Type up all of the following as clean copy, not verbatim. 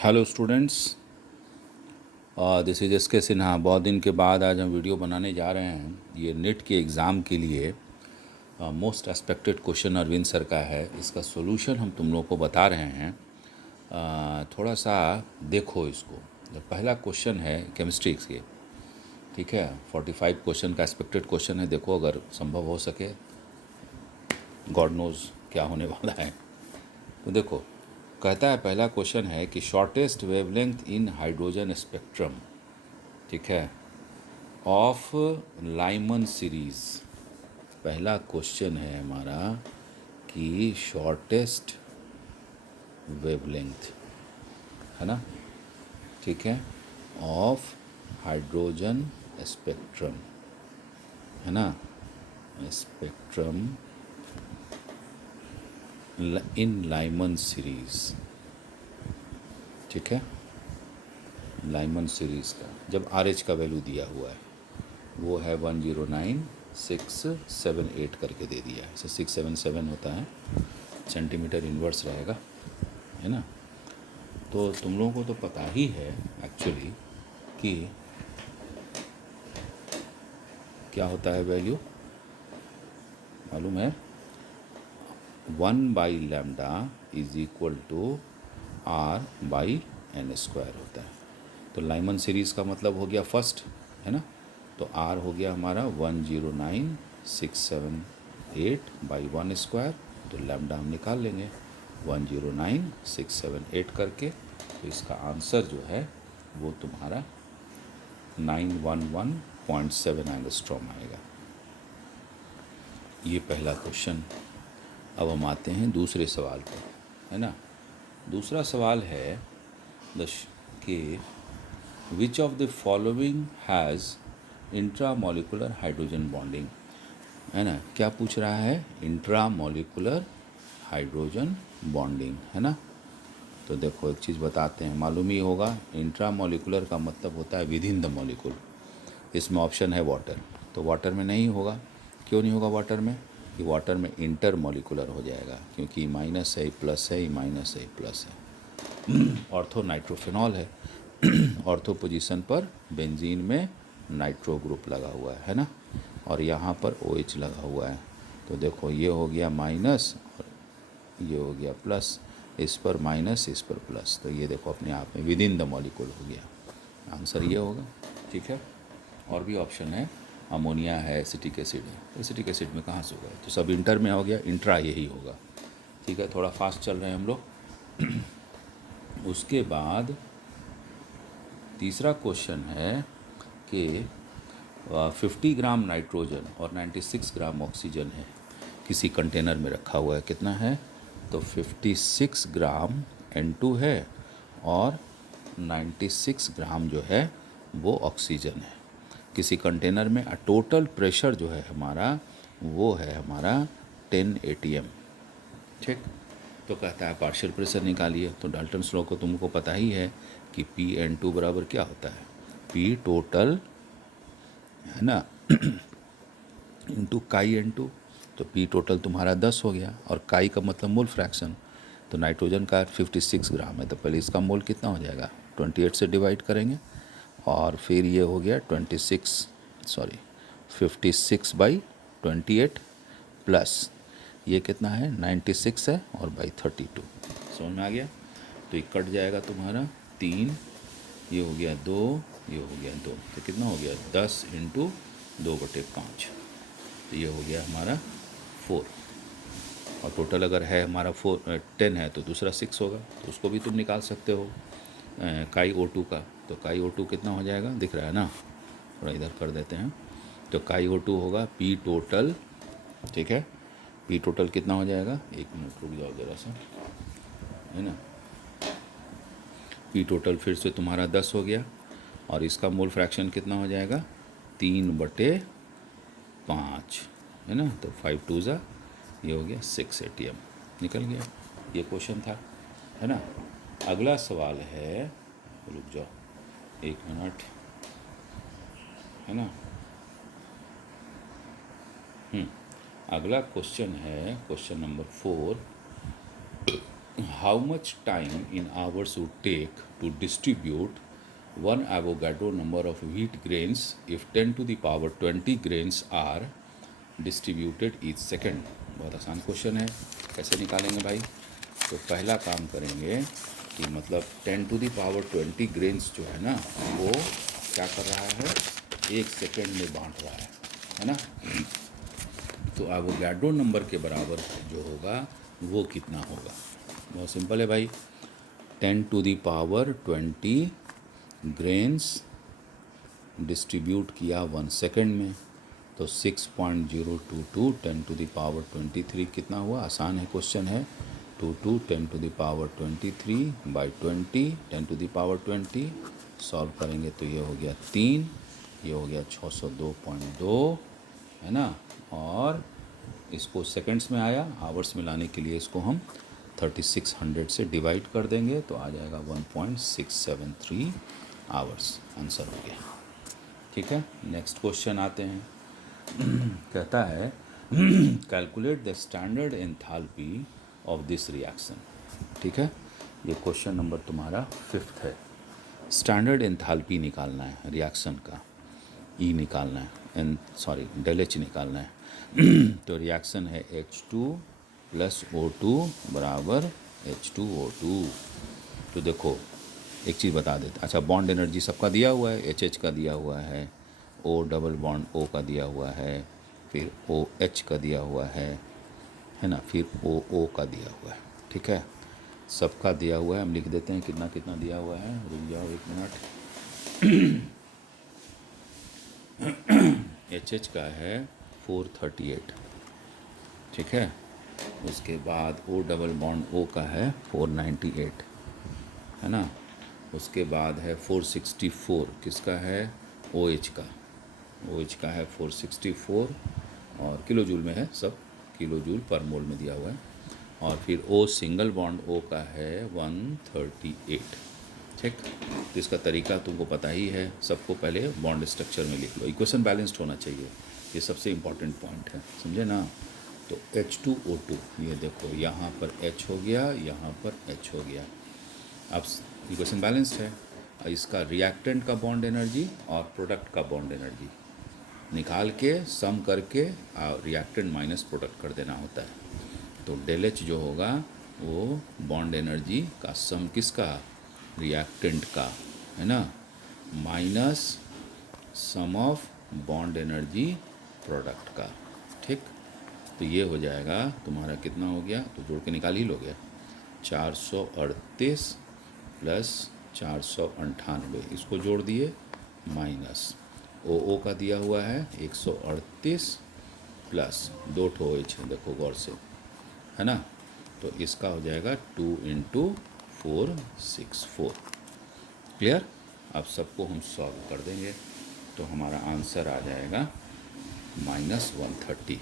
Hello students, this is S के सिन्हा। बहुत दिन के बाद आज हम वीडियो बनाने जा रहे हैं। ये नेट के एग्ज़ाम के लिए most expected question Arvind sir का है। इसका सॉल्यूशन हम तुम लोग को बता रहे हैं। थोड़ा सा देखो इसको। पहला क्वेश्चन है केमिस्ट्री के, ठीक है। 45 क्वेश्चन का एक्सपेक्टेड क्वेश्चन है। देखो अगर संभव हो सके, गॉड नोज़ क्या होने वाला है। तो देखो, कहता है पहला क्वेश्चन है कि शॉर्टेस्ट वेवलेंथ इन हाइड्रोजन स्पेक्ट्रम, ठीक है, ऑफ लाइमन सीरीज। पहला क्वेश्चन है हमारा कि शॉर्टेस्ट वेवलेंथ, है ना, ठीक है, ऑफ हाइड्रोजन स्पेक्ट्रम, है ना, स्पेक्ट्रम इन लाइमन सीरीज, ठीक है। लाइमन सीरीज़ का जब RH का वैल्यू दिया हुआ है वो है 109678 करके दे दिया है। 677 होता है, सेंटीमीटर इन्वर्स रहेगा, है ना। तो तुम लोगों को तो पता ही है एक्चुअली कि क्या होता है वैल्यू, मालूम है। 1/λ इज इक्वल टू R/n² होता है। तो लाइमन सीरीज़ का मतलब हो गया फर्स्ट, है ना। तो R हो गया हमारा 109678/1²। तो लैम्डा हम निकाल लेंगे 109678 करके। तो इसका आंसर जो है वो तुम्हारा 911.7 एंगस्ट्रॉम आएगा। ये पहला क्वेश्चन। अब हम आते हैं दूसरे सवाल पर, है ना। दूसरा सवाल है कि विच of the following has intramolecular hydrogen bonding, है ना। क्या पूछ रहा है? इंट्रामोलिकुलर हाइड्रोजन बॉन्डिंग, है ना। तो देखो एक चीज़ बताते हैं, मालूम ही होगा, इंट्रामोलिकुलर का मतलब होता है विद इन द मॉलिक्यूल। इसमें ऑप्शन है वाटर, तो वाटर में नहीं होगा। क्यों नहीं होगा वाटर में? कि वाटर में इंटर मॉलिकुलर हो जाएगा, क्योंकि माइनस है प्लस है, माइनस है प्लस है। ऑर्थो नाइट्रोफिनॉल है, ऑर्थो पोजीशन पर बेंजीन में नाइट्रो ग्रुप लगा हुआ है ना, और यहाँ पर OH लगा हुआ है। तो देखो ये हो गया माइनस और ये हो गया प्लस, इस पर माइनस इस पर प्लस। तो ये देखो अपने आप में विद इन द मॉलिक्यूल हो गया। आंसर ये होगा, ठीक है। और भी ऑप्शन है, अमोनिया है, एसिटिक एसिड है। एसिटिक एसिड में कहाँ से होगा? तो सब इंटर में हो गया, इंट्रा यही होगा, ठीक है। थोड़ा फास्ट चल रहे हैं हम लोग। उसके बाद तीसरा क्वेश्चन है कि 50 ग्राम नाइट्रोजन और 96 ग्राम ऑक्सीजन है, किसी कंटेनर में रखा हुआ है। कितना है? तो 56 ग्राम N2 है और 96 ग्राम जो है वो ऑक्सीजन है किसी कंटेनर में। टोटल प्रेशर जो है हमारा वो है हमारा 10 ATM, ठीक। तो कहता है पार्शियल प्रेशर निकालिए। तो डाल्टन्स लॉ को तुमको पता ही है कि Pn2 बराबर क्या होता है, P टोटल, है ना, इंटू काई N2। तो P टोटल तुम्हारा 10 हो गया, और काई का मतलब मोल फ्रैक्शन। तो नाइट्रोजन का 56 ग्राम है, तो पहले इसका मोल कितना हो जाएगा, 28 से डिवाइड करेंगे, और फिर ये हो गया 56/28 प्लस ये कितना है 96 है, और बाई 32। समझ में आ गया? तो ये कट जाएगा तुम्हारा 3, ये हो गया 2, ये हो गया 2। तो कितना हो गया 10 × 2/5। तो ये हो गया हमारा 4। और टोटल अगर है हमारा 10 है तो दूसरा 6 होगा, तो उसको भी तुम निकाल सकते हो काई O2 का। तो काई O2 कितना हो जाएगा, दिख रहा है ना, थोड़ा इधर कर देते हैं। तो काई O2 होगा P टोटल, ठीक है। P टोटल कितना हो जाएगा, एक मिनट रुक जाओ ज़रा सा, है ना। P टोटल फिर से तुम्हारा 10 हो गया, और इसका मोल फ्रैक्शन कितना हो जाएगा 3/5, है ना। तो 5 2 ज़ा, ये हो गया 6 ATM, निकल गया। ये क्वेश्चन था, है ना। अगला सवाल है, रुक जाओ एक मिनट, है ना। अगला क्वेश्चन है question number 4। how much time in hours would take to distribute one Avogadro number of wheat grains if 10 to the power 20 grains are distributed each second? बहुत आसान क्वेश्चन है, कैसे निकालेंगे भाई? तो पहला काम करेंगे कि मतलब 10 टू द पावर 20 ग्रेन्स जो है ना, वो क्या कर रहा है, एक सेकेंड में बांट रहा है ना। तो एवोगाड्रो नंबर के बराबर जो होगा वो कितना होगा? बहुत सिंपल है भाई, 10 to the power 20 grains distribute किया 1 सेकेंड में, तो 6.022 10 टू द पावर 23 कितना हुआ? आसान है क्वेश्चन है, 22 10 to the power 23 by 20 10 to the power 20 solve करेंगे तो ये हो गया 3, ये हो गया 602.2 है ना। और इसको सेकंड्स में आया, आवर्स में लाने के लिए इसको हम 3600 से डिवाइड कर देंगे तो आ जाएगा 1.673 आवर्स। आंसर हो गया। ठीक है, नेक्स्ट क्वेश्चन आते हैं। कहता है calculate the standard enthalpy of this reaction. ठीक है, ये क्वेश्चन नंबर तुम्हारा 5th है। स्टैंडर्ड एंथैल्पी निकालना है रिएक्शन का, ई निकालना है, डेल एच निकालना है। तो रिएक्शन है H2 प्लस O2 बराबर H2O2। तो देखो एक चीज़ बता देते, अच्छा बॉन्ड एनर्जी सबका दिया हुआ है, HH का दिया हुआ है, O डबल बॉन्ड O का दिया हुआ है, फिर OH का दिया हुआ है ना, फिर OO का दिया हुआ है। ठीक है, सबका दिया हुआ है, हम लिख देते हैं कितना कितना दिया हुआ है। रुक जाओ 1 मिनट। HH का है 438। ठीक है, उसके बाद O डबल बॉन्ड O का है 498 है ना। उसके बाद है 464, किसका है? OH का। OH का है 464 और किलो जूल में है, सब किलो जूल पर मोल में दिया हुआ है। और फिर O सिंगल बॉन्ड O का है 138। ठीक, तो इसका तरीका तुमको पता ही है। सबको पहले बॉन्ड स्ट्रक्चर में लिख लो, इक्वेशन बैलेंस्ड होना चाहिए, ये सबसे इम्पॉर्टेंट पॉइंट है, समझे ना। तो H2O2, ये देखो यहाँ पर H हो गया, यहाँ पर H हो गया। अब इक्वेशन बैलेंस्ड है। इसका रिएक्टेंट का बॉन्ड एनर्जी और प्रोडक्ट का बॉन्ड एनर्जी निकाल के सम करके रिएक्टेंट माइनस प्रोडक्ट कर देना होता है। तो डेल एच जो होगा वो बॉन्ड एनर्जी का सम किसका? रिएक्टेंट का, है ना, minus sum of bond energy product का। ठीक, तो ये हो जाएगा तुम्हारा कितना हो गया, तो जोड़ के निकाल ही लोगे, 438 प्लस 498, इसको जोड़ दिए, माइनस ओ का दिया हुआ है 138 प्लस 2 ठो OH, देखो गौर से, है ना। तो इसका हो जाएगा 2 × 464। क्लियर? अब सबको हम सॉल्व कर देंगे तो हमारा आंसर आ जाएगा -130,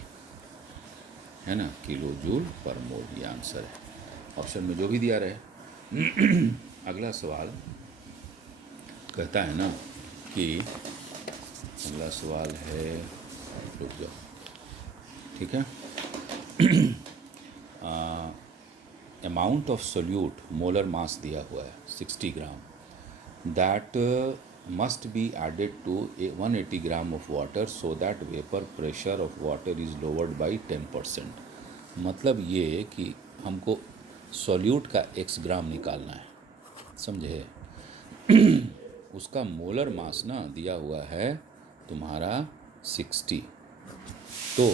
है ना, किलो जूल पर मोल। ये आंसर है, ऑप्शन में जो भी दिया रहे। अगला सवाल कहता है ना कि अगला सवाल है, रुक जाओ, ठीक है, amount of solute molar mass दिया हुआ है 60 gram, that must be added to 180 gram of water so that vapour pressure of water is lowered by 10%। मतलब ये कि हमको सोल्यूट का x ग्राम निकालना है, समझे। उसका मोलर मास ना दिया हुआ है तुम्हारा 60, तो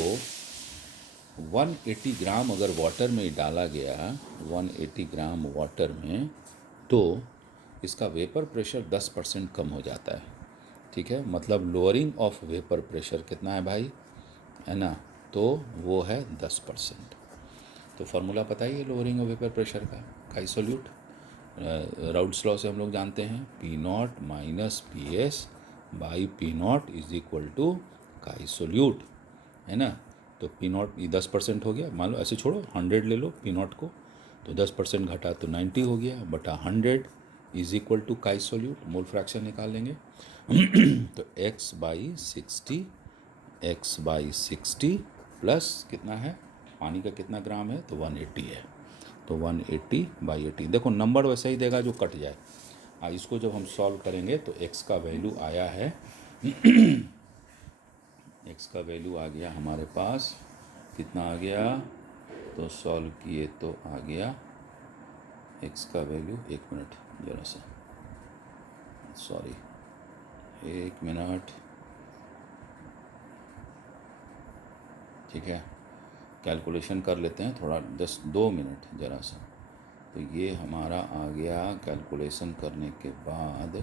180 ग्राम अगर वाटर में डाला गया, 180 ग्राम वाटर में, तो इसका वेपर प्रेशर 10% कम हो जाता है। ठीक है, मतलब लोअरिंग ऑफ वेपर प्रेशर कितना है भाई, है ना, तो वो है 10%। तो फार्मूला पता ही है लोअरिंग ऑफ वेपर प्रेशर का, काई सोल्यूट, राउल्ट्स लॉ से हम लोग जानते हैं, P0 minus PS by P0 is equal to chi solute, है ना। तो P0 ये 10% हो गया, मान लो ऐसे छोड़ो, 100 ले लो P0 को, तो 10% घटा तो 90 हो गया, बटा 100 is equal to chi solute, mole fraction निकाल लेंगे। तो x बाई 60 प्लस कितना है, पानी का कितना ग्राम है, तो 180 है, तो 180/18। देखो नंबर वैसे ही देगा जो कट जाए। इसको जब हम सॉल्व करेंगे तो x का वैल्यू आया है x का वैल्यू आ गया हमारे पास, कितना आ गया, तो सॉल्व किए तो आ गया x का वैल्यू, 1 मिनट ज़रा सा, सॉरी 1 मिनट, ठीक है, कैलकुलेशन कर लेते हैं थोड़ा, जस्ट 2 मिनट ज़रा सा। तो ये हमारा आ गया कैलकुलेशन करने के बाद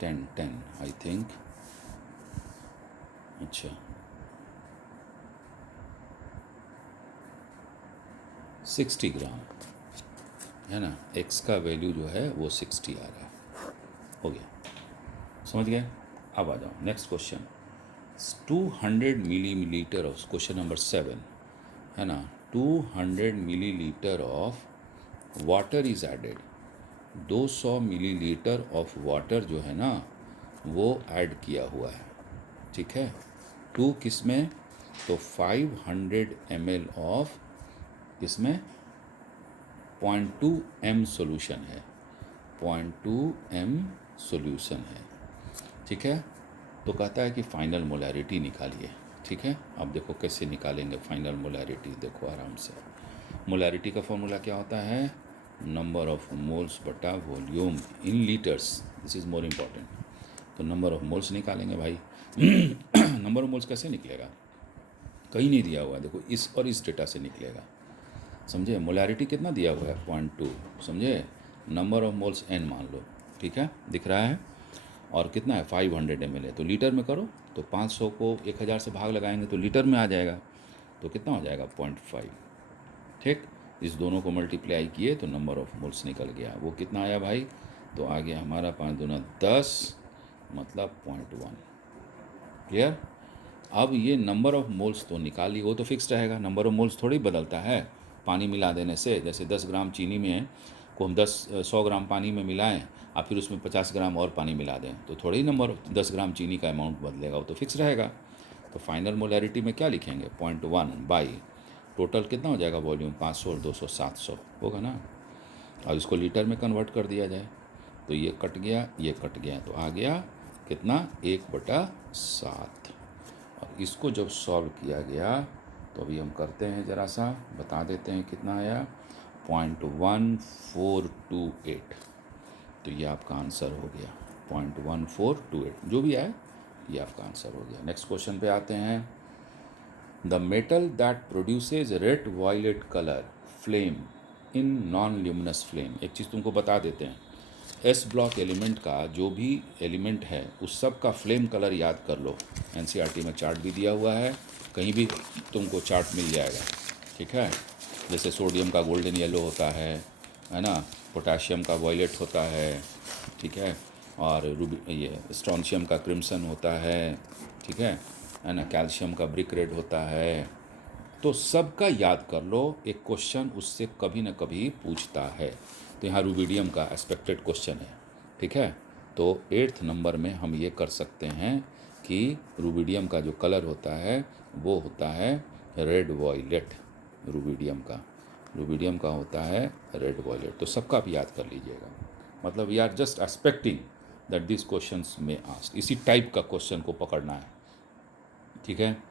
10 आई थिंक, अच्छा 60 ग्राम है ना, x का वैल्यू जो है वो 60 आ रहा है। हो गया, समझ गए। अब आ जाओ next question. 200 millilitre of, question number 7 है ना, 200 millilitre of water is added. 200 millilitre of water जो है ना वो ऐड किया हुआ है, ठीक है। 2 किस में, तो 500 ml ऑफ, इसमें 0.2 m सोल्यूशन है, 0.2 m सोल्यूशन है, ठीक है। तो कहता है कि फाइनल मोलैरिटी निकालिए, ठीक है। अब देखो कैसे निकालेंगे फाइनल मोलैरिटी, देखो आराम से। मोलैरिटी का फॉर्मूला क्या होता है, नंबर ऑफ मोल्स बटा volume in litres, this is more important. तो नंबर ऑफ मोल्स निकालेंगे भाई नंबर ऑफ मोल्स कैसे निकलेगा, कहीं नहीं दिया हुआ है, देखो इस और इस डेटा से निकलेगा, समझे। मोलैरिटी कितना दिया हुआ है 0.2, समझे। नंबर ऑफ मोल्स n मान लो, ठीक है, दिख रहा है, और कितना है 500 ml है, तो लीटर में करो, तो 500 को 1000 से भाग लगाएंगे तो लीटर में आ जाएगा, तो कितना हो जाएगा 0.5, ठीक। इस दोनों को मल्टीप्लाई किए तो नंबर ऑफ मोल्स निकल गया, वो कितना आया भाई, तो आ गया हमारा 5 दूना 10, मतलब 0.1, क्लियर। अब ये नंबर ऑफ मोल्स तो निकाली, वो तो फिक्स रहेगा, नंबर ऑफ मोल्स थोड़ी बदलता है पानी मिला देने से। जैसे 10 ग्राम चीनी में को हम 100 ग्राम पानी में मिलाएं और फिर उसमें 50 ग्राम और पानी मिला दें, तो थोड़ी नंबर 10 ग्राम चीनी का अमाउंट बदलेगा, वो तो फिक्स रहेगा। तो फाइनल मोलैरिटी में क्या लिखेंगे, 0.1 बाई टोटल कितना हो जाएगा वॉल्यूम, 500 और 200 700 होगा ना। और इसको लीटर में कन्वर्ट कर दिया जाए, तो ये कट गया, ये कट गया, तो आ गया कितना, 1/7। और इसको जब सॉल्व किया गया तो अभी हम करते हैं, ज़रा सा बता देते हैं कितना आया, 0.1428। तो ये आपका आंसर हो गया 0.1428, जो भी आए ये आपका आंसर हो गया। नेक्स्ट क्वेश्चन पे आते हैं। The metal that produces red violet colour flame in non luminous flame, एक चीज़ तुमको बता देते हैं, एस ब्लॉक एलिमेंट का जो भी एलिमेंट है उस सब का फ्लेम कलर याद कर लो। एनसीईआरटी में चार्ट भी दिया हुआ है, कहीं भी तुमको चार्ट मिल जाएगा, ठीक है। जैसे सोडियम का गोल्डन येलो होता है ना, पोटाशियम का वॉयलेट होता है, ठीक है, और ये स्ट्रॉन्शियम का क्रिम्सन होता है, ठीक है ना, कैल्शियम का ब्रिक रेड होता है। तो सबका याद कर लो, एक क्वेश्चन उससे कभी ना कभी पूछता है। तो यहाँ रूबिडियम का एक्सपेक्टेड क्वेश्चन है, ठीक है। तो 8th नंबर में हम ये कर सकते हैं कि रूबिडियम का जो कलर होता है वो होता है रेड वॉयलेट, रूबिडियम का होता है रेड वॉयलेट। तो सबका आप याद कर लीजिएगा, मतलब we are just expecting that this questions में आस्क्ड, इसी टाइप का क्वेश्चन को पकड़ना है, ठीक है।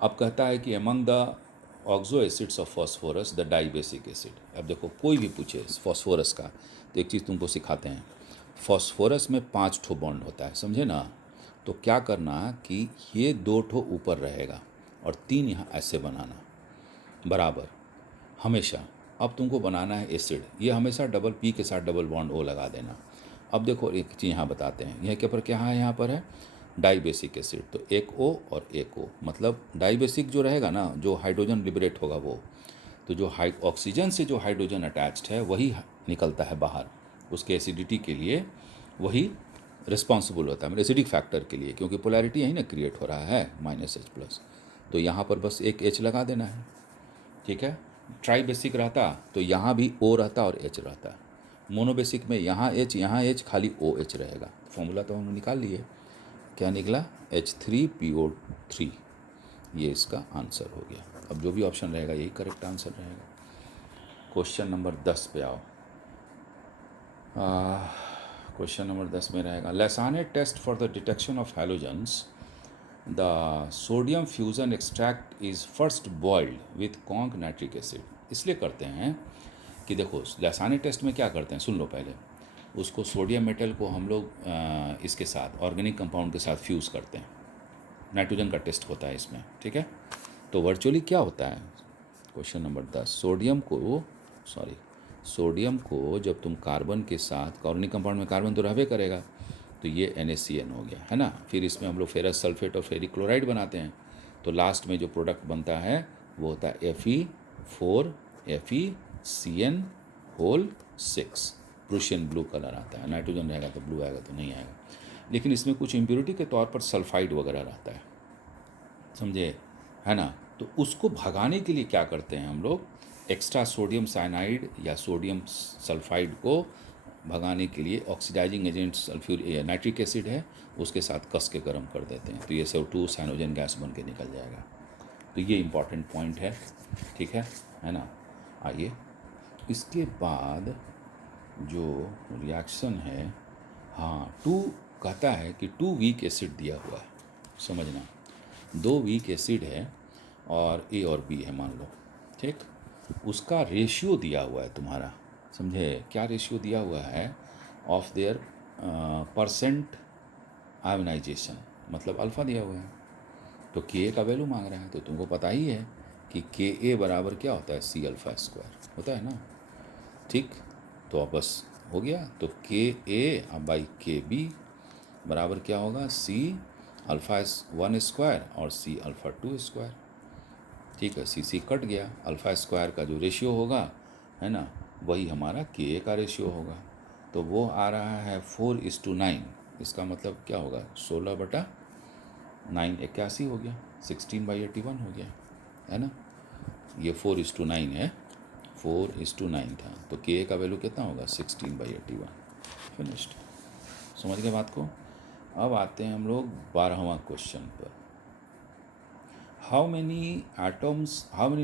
अब कहता है कि among the oxo acids of phosphorus the dibasic acid. अब देखो कोई भी पूछे फॉस्फोरस का, तो एक चीज़ तुमको सिखाते हैं, फॉस्फोरस में 5 ठो बॉन्ड होता है, समझे ना। तो क्या करना कि ये 2 ठो ऊपर रहेगा और 3 यहाँ ऐसे बनाना बराबर हमेशा। अब तुमको बनाना है एसिड, ये हमेशा डबल पी के साथ डबल बॉन्ड ओ लगा देना। अब देखो एक चीज़ यहाँ बताते हैं, यह के पर क्या है, यहाँ पर है डाइबेसिक एसिड, तो एक O और एक O, मतलब डाइबेसिक जो रहेगा ना, जो हाइड्रोजन लिबरेट होगा वो, तो जो ऑक्सीजन से जो हाइड्रोजन अटैच्ड है वही निकलता है बाहर, उसके एसिडिटी के लिए वही रिस्पॉन्सिबल होता है, मतलब एसिडिक फैक्टर के लिए, क्योंकि पोलैरिटी यही ना क्रिएट हो रहा है -H+। तो यहाँ पर बस एक H लगा देना है, ठीक है। ट्राई बेसिक रहता तो यहाँ भी O रहता और H रहता, मोनोबेसिक में यहाँ H खाली OH रहेगा। फॉर्मूला तो हम निकाल लिए, क्या निकला H3PO3, ये इसका आंसर हो गया। अब जो भी ऑप्शन रहेगा यही करेक्ट आंसर रहेगा। क्वेश्चन नंबर 10 पे आओ। क्वेश्चन नंबर 10 में रहेगा Lassaigne test for the detection of halogens the sodium fusion extract is first boiled with conc nitric acid. इसलिए करते हैं कि देखो लेसाने टेस्ट में क्या करते हैं, सुन लो पहले। उसको सोडियम मेटल को हम लोग इसके साथ ऑर्गेनिक कंपाउंड के साथ फ्यूज़ करते हैं, नाइट्रोजन का टेस्ट होता है इसमें, ठीक है। तो वर्चुअली क्या होता है, क्वेश्चन नंबर 10, सोडियम को जब तुम कार्बन के साथ, ऑर्गेनिक कंपाउंड में कार्बन तो रहबे करेगा, तो ये NaCN हो गया, है ना। फिर इसमें हम लोग फेरस सल्फेट और फेरिक क्लोराइड बनाते हैं, तो लास्ट में जो प्रोडक्ट बनता है वो होता है Fe4 FeCN whole 6। Prussian blue colour आता है, नाइट्रोजन रहेगा तो ब्लू आएगा तो नहीं आएगा। लेकिन इसमें कुछ इम्प्योरिटी के तौर पर सल्फाइड वगैरह रहता है, समझे, है ना। तो उसको भगाने के लिए क्या करते हैं हम लोग, एक्स्ट्रा सोडियम साइनाइड या सोडियम सल्फाइड को भगाने के लिए oxidising agent sulphuric nitric acid है, उसके साथ कस के गर्म कर देते हैं, तो ये CO2 साइनोजन गैस बन के निकल जाएगा। तो ये इंपॉर्टेंट पॉइंट है, ठीक है ना। आइए इसके बाद जो रिएक्शन है, हाँ 2 कहता है कि 2 वीक एसिड दिया हुआ है, समझना 2 वीक एसिड है और A और B है मान लो, ठीक। उसका रेशियो दिया हुआ है तुम्हारा, समझे, क्या रेशियो दिया हुआ है, ऑफ देयर परसेंट आयोनाइजेशन, मतलब अल्फ़ा दिया हुआ है। तो Ka का वैल्यू मांग रहा है, तो तुमको पता ही है कि Ka बराबर क्या होता है, C∝² होता है ना, ठीक। तो अब बस हो गया, तो Ka बाई Kb बराबर क्या होगा, C∝1² और C∝2², ठीक है। C कट गया, अल्फ़ा² का जो रेशियो होगा, है ना, वही हमारा Ka का रेशियो होगा। तो वो आ रहा है 4:9। इसका मतलब क्या होगा, 16/9 81 हो गया, 16/81 हो गया, है ना। ये 4:9 है, 4:9 था, तो Ka का वैल्यू कितना होगा, 16/81। फिनिश्ड, समझ गए बात को। अब आते हैं हम लोग 12वां क्वेश्चन पर। How many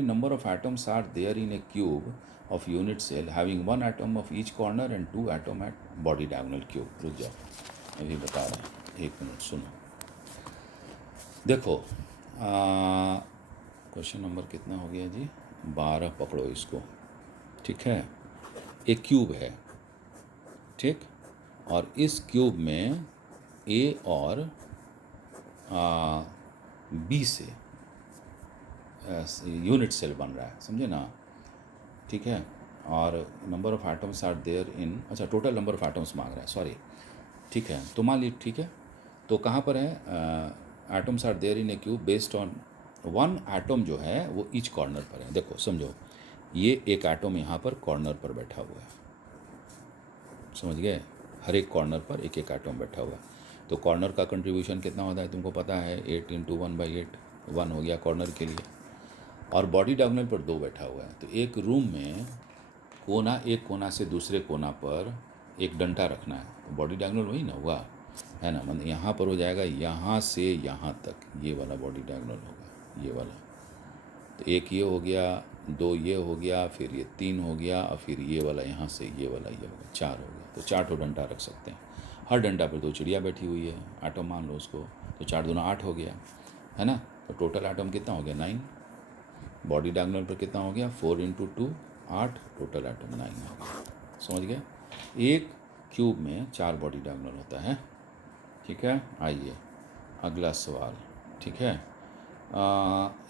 number of atoms are there in a cube of unit cell having 1 atom of each corner and 2 atom at body diagonal cube? रुक जाओ, अभी बता रहे हैं, 1 मिनट सुनो। देखो क्वेश्चन नंबर कितना हो गया जी, 12 पकड़ो इसको, ठीक है। एक क्यूब है, ठीक, और इस क्यूब में A और B से यूनिट सेल बन रहा है, समझे ना, ठीक है। और number of atoms are there in, अच्छा टोटल नंबर ऑफ़ एटम्स मांग रहा है, सॉरी, ठीक है। तो मान लीजिए, ठीक है, तो कहाँ पर है, atoms are there in a cube based on 1 atom जो है वो ईच कॉर्नर पर है। देखो समझो, ये एक एटम यहाँ पर कॉर्नर पर बैठा हुआ है, समझ गए, हर एक कॉर्नर पर एक एक एटम बैठा हुआ है। तो कॉर्नर का कंट्रीब्यूशन कितना होता है तुमको पता है, 8 × 1/8, 1 हो गया कॉर्नर के लिए। और बॉडी डायगोनल पर 2 बैठा हुआ है, तो एक रूम में कोना, एक कोना से दूसरे कोना पर एक डंडा रखना है, तो बॉडी डायगोनल वही ना हुआ, है ना। मतलब यहाँ पर हो जाएगा, यहाँ से यहाँ तक ये वाला बॉडी डायगोनल होगा, ये वाला। तो एक ये हो गया, 2 ये हो गया, फिर ये 3 हो गया, और फिर ये वाला यहाँ से ये वाला ये हो गया, 4 हो गया। तो 4 ठो डंडा रख सकते हैं, हर डंडा पर 2 चिड़िया बैठी हुई है, एटम मान लो उसको, तो 4 दूना 8 हो गया, है ना। तो टोटल एटम कितना हो गया, 9। बॉडी डायगोनल पर कितना हो गया, 4 × 2 8, टोटल एटम 9 हो गया, समझ गए। एक क्यूब में 4 बॉडी डायगोनल होता है, ठीक है। आइए अगला सवाल, ठीक है।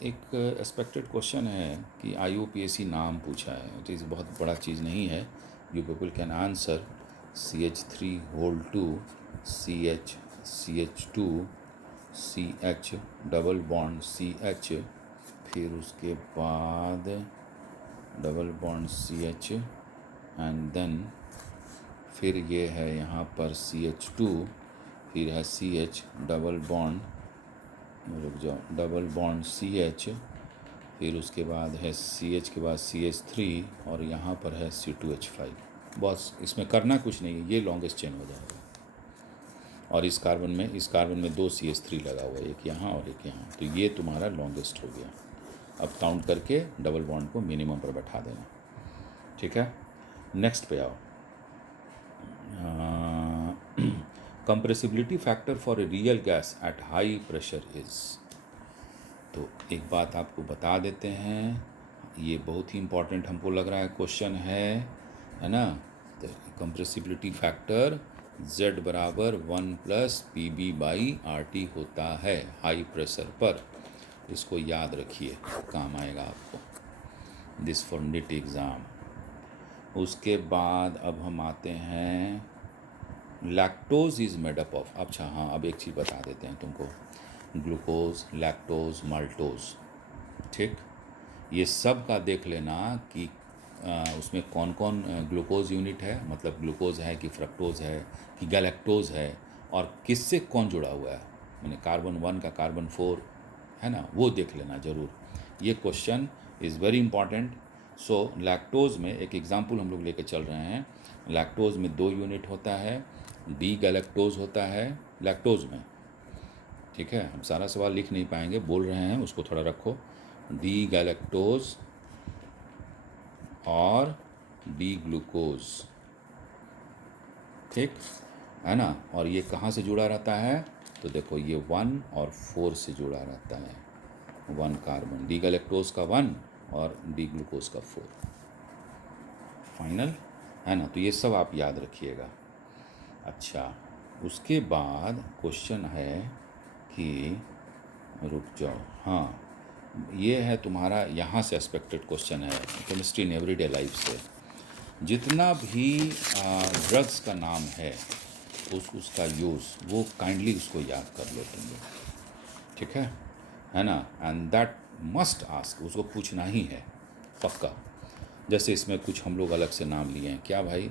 एक एक्सपेक्टेड क्वेश्चन है कि IUPAC नाम पूछा है, इट इज़ बहुत बड़ा चीज़ नहीं है, you people can answer CH3 CH CH2 CH double bond CH, फिर उसके बाद double bond CH and then फिर ये है यहाँ पर CH2, फिर है CH डबल बॉन्ड, रुक जाओ, डबल बॉन्ड CH, फिर उसके बाद है CH के बाद CH3 और यहाँ पर है C2H5। बस इसमें करना कुछ नहीं है, ये लॉन्गेस्ट चेन हो जाएगा। और इस कार्बन में 2 CH3 लगा हुआ है, एक यहाँ और एक यहाँ, तो ये तुम्हारा लॉन्गेस्ट हो गया। अब काउंट करके डबल बॉन्ड को मिनिमम पर बैठा देना, ठीक है, नेक्स्ट पे आओ। Compressibility factor for a real gas at high pressure is. तो एक बात आपको बता देते हैं, ये बहुत ही इम्पोर्टेंट हमको लग रहा है क्वेश्चन है ना। तो कंप्रेसिबिलिटी फैक्टर Z बराबर 1+PB/RT होता है हाई प्रेशर पर। इसको याद रखिए, काम आएगा आपको दिस फॉर नीट एग्ज़ाम। उसके बाद अब हम आते हैं lactose is made up of. अच्छा हाँ, अब एक चीज़ बता देते हैं तुमको, ग्लूकोज, लैक्टोज, माल्टोज, ठीक, ये सब का देख लेना कि उसमें कौन कौन ग्लूकोज यूनिट है, मतलब ग्लूकोज है कि फ्रक्टोज है कि गैलेक्टोज है, और किससे कौन जुड़ा हुआ है, मैंने कार्बन 1 का कार्बन 4 है ना, वो देख लेना ज़रूर। ये question is very important. So lactose में एक एग्जांपल हम लोग लेके चल रहे हैं। लैक्टोज में 2 यूनिट होता है, डी गैलेक्टोज होता है लैक्टोज में, ठीक है। हम सारा सवाल लिख नहीं पाएंगे, बोल रहे हैं, उसको थोड़ा रखो। डी गैलेक्टोज और डी ग्लूकोज, ठीक है ना। और ये कहाँ से जुड़ा रहता है, तो देखो ये 1 और 4 से जुड़ा रहता है। 1 कार्बन, डी गैलेक्टोज का 1 और डी ग्लूकोज का 4, फाइनल है ना। तो ये सब आप याद रखिएगा। अच्छा, उसके बाद क्वेश्चन है कि, रुक जाओ, हाँ, ये है तुम्हारा यहाँ से एक्सपेक्टेड क्वेश्चन है केमिस्ट्री इन एवरीडे लाइफ से। जितना भी ड्रग्स का नाम है उसका यूज़, वो काइंडली उसको याद कर लो तुम लोग, ठीक है ना। एंड दैट मस्ट आस्क, उसको पूछना ही है पक्का। जैसे इसमें कुछ हम लोग अलग से नाम लिए हैं, क्या भाई,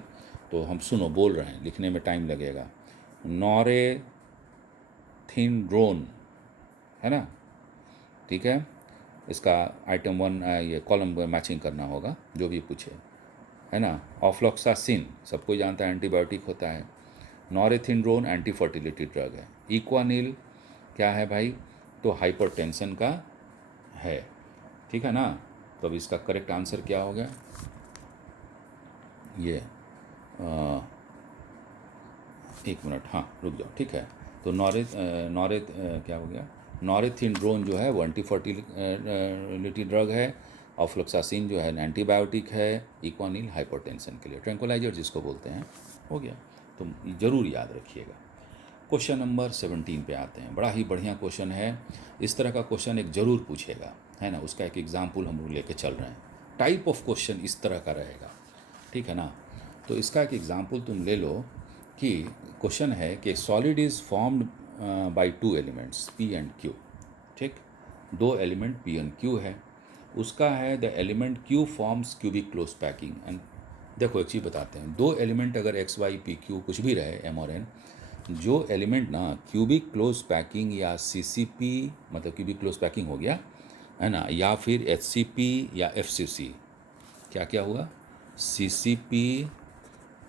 तो हम सुनो, बोल रहे हैं, लिखने में टाइम लगेगा। नॉरेथिनड्रोन है ना, ठीक है। इसका आइटम 1 ये कॉलम मैचिंग करना होगा, जो भी पूछे, है ना। ऑफ्लॉक्सासिन सबको जानता है, एंटीबायोटिक होता है। नॉरेथिनड्रोन एंटी फर्टिलिटी ड्रग है। इक्वानिल क्या है भाई, तो हाइपरटेंशन का है, ठीक है ना। तो अब इसका करेक्ट आंसर क्या हो गया, ये एक मिनट, हाँ रुक जाओ, ठीक है। तो नॉरेथ क्या हो गया, नॉरेथिनड्रोन जो है वो एंटी फर्टिलिटी ड्रग है। ऑफ्लोक्सासिन जो है एंटीबायोटिक है। इक्वानिल हाइपरटेंशन के लिए, ट्रैंक्विलाइजर जिसको बोलते हैं, हो गया। तो ज़रूर याद रखिएगा। क्वेश्चन नंबर 17 पे आते हैं। बड़ा ही बढ़िया क्वेश्चन है, इस तरह का क्वेश्चन एक ज़रूर पूछेगा, है ना। उसका एक एग्जाम्पल हम लोग लेके चल रहे हैं। टाइप ऑफ क्वेश्चन इस तरह का रहेगा, ठीक है ना। तो इसका एक एग्जाम्पल तुम ले लो कि क्वेश्चन है कि solid is formed by 2 elements P and Q, ठीक, 2 एलिमेंट P एंड Q है। उसका है the element Q forms cubic close packing. And देखो एक चीज़ बताते हैं, 2 एलिमेंट अगर X Y P Q कुछ भी रहे, M और N, जो एलिमेंट ना क्यूबिक क्लोज पैकिंग या CCP, मतलब क्यूबिक क्लोज पैकिंग हो गया, है ना, या फिर HCP या FCC, क्या क्या हुआ, CCP,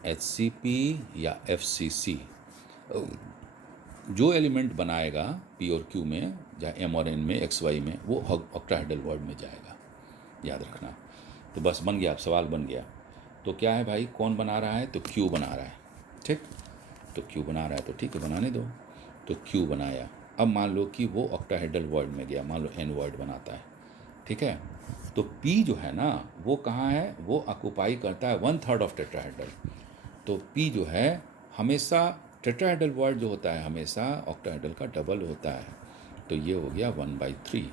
HCP या FCC, जो एलिमेंट बनाएगा P और Q में, या M और N में, XY में, वो ऑक्टाहेड्रल वर्ड में जाएगा, याद रखना। तो बस बन गया, अब सवाल बन गया। तो क्या है भाई, कौन बना रहा है, तो Q बना रहा है, ठीक। तो Q बना रहा है तो ठीक है, बनाने दो। तो Q बनाया, अब मान लो कि वो ऑक्टाहेड्रल वर्ड में गया, मान लो N वर्ड बनाता है, ठीक है। तो P जो है ना, वो कहाँ है, वो ऑक्यूपाई करता है 1/3 ऑफ टेट्राहेड्रल। तो P जो है हमेशा, टेट्राहेड्रल वर्ड जो होता है हमेशा ऑक्टाहेड्रल का डबल होता है। तो ये हो गया 1/3।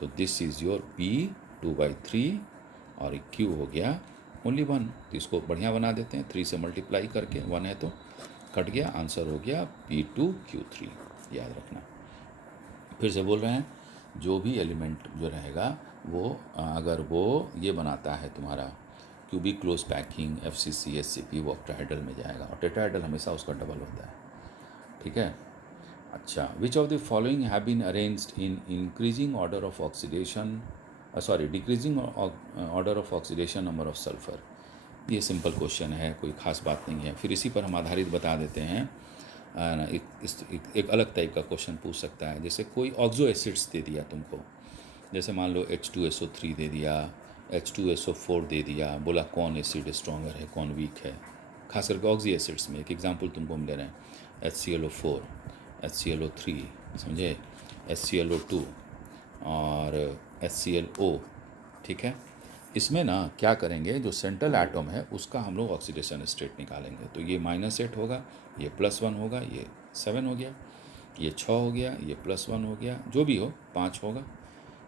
तो दिस इज़ योर P 2/3, और Q हो गया ओनली 1। तो इसको बढ़िया बना देते हैं, 3 से मल्टीप्लाई करके, 1 है तो कट गया, आंसर हो गया P2Q3, याद रखना। फिर से बोल रहे हैं, जो भी एलिमेंट जो रहेगा वो अगर वो ये बनाता है तुम्हारा cubic close packing, FCC, SCP, वो ऑक्टाहेड्रल में जाएगा, और टेट्राहेड्रल हमेशा उसका डबल होता है, ठीक है। अच्छा, which of the following have been arranged in increasing order of oxidation, decreasing order of oxidation number of sulphur. ये सिंपल क्वेश्चन है, कोई ख़ास बात नहीं है। फिर इसी पर हम आधारित बता देते हैं ना, एक अलग टाइप का क्वेश्चन पूछ सकता है। जैसे कोई ऑक्सो एसिड्स दे दिया तुमको, जैसे मान लो H2SO3 दे दिया, H2SO4 दे दिया, बोला कौन एसिड स्ट्रॉन्गर है कौन वीक है, खास करके ऑक्सी एसिड्स में। एक एग्जांपल तुमको हम ले रहे हैं, HClO4, HClO3, समझे, HClO2 और HClO, ठीक है। इसमें ना क्या करेंगे, जो सेंट्रल एटम है उसका हम लोग ऑक्सीडेशन स्टेट निकालेंगे। तो ये -8 होगा, ये +1 होगा, ये 7 हो गया, ये 6 हो गया, ये +1 हो गया, जो भी हो 5 होगा,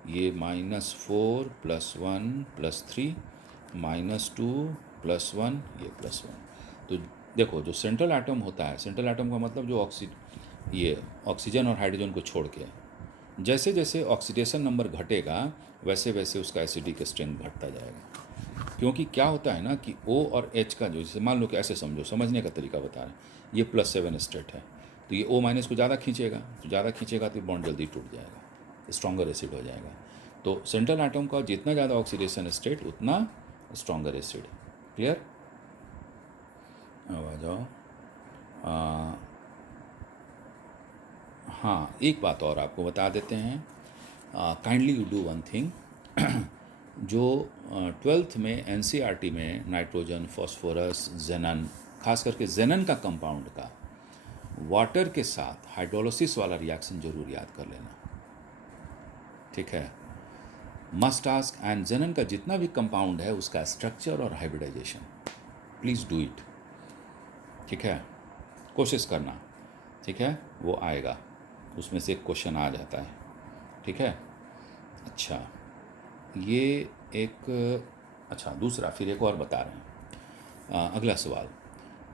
ये -4 +1 +3 -2 +1, ये +1। तो देखो जो सेंट्रल एटम होता है, सेंट्रल एटम का मतलब जो ये ऑक्सीजन और हाइड्रोजन को छोड़ के, जैसे जैसे ऑक्सीडेशन नंबर घटेगा वैसे वैसे उसका एसिडिक स्ट्रेंथ घटता जाएगा। क्योंकि क्या होता है ना कि O और H का जो, जैसे मान लो कि ऐसे समझो, समझने का तरीका बता रहे हैं, ये +7 स्टेट है, तो ये O- को ज़्यादा खींचेगा, तो ज़्यादा खींचेगा तो बॉन्ड जल्दी टूट जाएगा, स्ट्रॉन्गर एसिड हो जाएगा। तो सेंट्रल एटम का जितना ज़्यादा ऑक्सीडेशन स्टेट उतना स्ट्रॉन्गर एसिड। क्लियर? अब आ जाओ। हाँ, एक बात और आपको बता देते हैं, kindly you do one thing. जो 12th में NCERT में नाइट्रोजन, फॉस्फोरस, जेनन, खास करके जेनन का कंपाउंड का वाटर के साथ हाइड्रोलिसिस वाला रिएक्शन जरूर याद कर लेना, ठीक है। मस्ट आस्क, एंड जेनन का जितना भी कंपाउंड है उसका स्ट्रक्चर और हाइब्रिडाइजेशन, प्लीज़ डू इट, ठीक है, कोशिश करना, ठीक है, वो आएगा, उसमें से एक क्वेश्चन आ जाता है, ठीक है। अच्छा, ये एक, अच्छा दूसरा फिर एक और बता रहे हैं। अगला सवाल,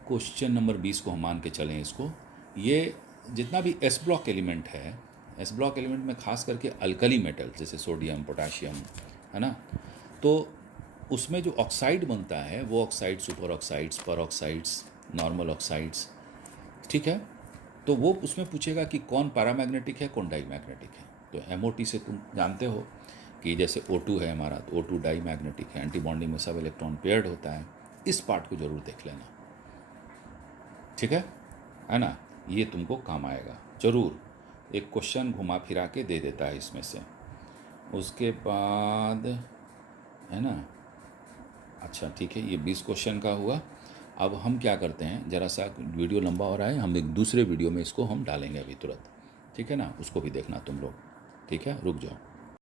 क्वेश्चन नंबर 20 को हम मान के चलें इसको। ये जितना भी एस ब्लॉक एलिमेंट है, एस ब्लॉक एलिमेंट में खास करके अल्कली मेटल जैसे सोडियम, पोटाशियम, है ना, तो उसमें जो ऑक्साइड बनता है वो ऑक्साइड, सुपर ऑक्साइड्स, पर ऑक्साइड्स, नॉर्मल ऑक्साइड्स, ठीक है। तो वो उसमें पूछेगा कि कौन पैरामैग्नेटिक है कौन डाईमैग्नेटिक है। तो MOT से तुम जानते हो कि जैसे O2 है हमारा, तो O2 डाईमैग्नेटिक है, एंटी बॉन्डिंग में सब इलेक्ट्रॉन पेयर्ड होता है। इस पार्ट को जरूर देख लेना, ठीक है ना, ये तुमको काम आएगा जरूर। एक क्वेश्चन घुमा फिरा के दे देता है इसमें से। उसके बाद, है ना, अच्छा ठीक है, ये 20 क्वेश्चन का हुआ। अब हम क्या करते हैं, ज़रा सा वीडियो लंबा हो रहा है, हम एक दूसरे वीडियो में इसको हम डालेंगे अभी तुरंत, ठीक है ना, उसको भी देखना तुम लोग, ठीक है, रुक जाओ।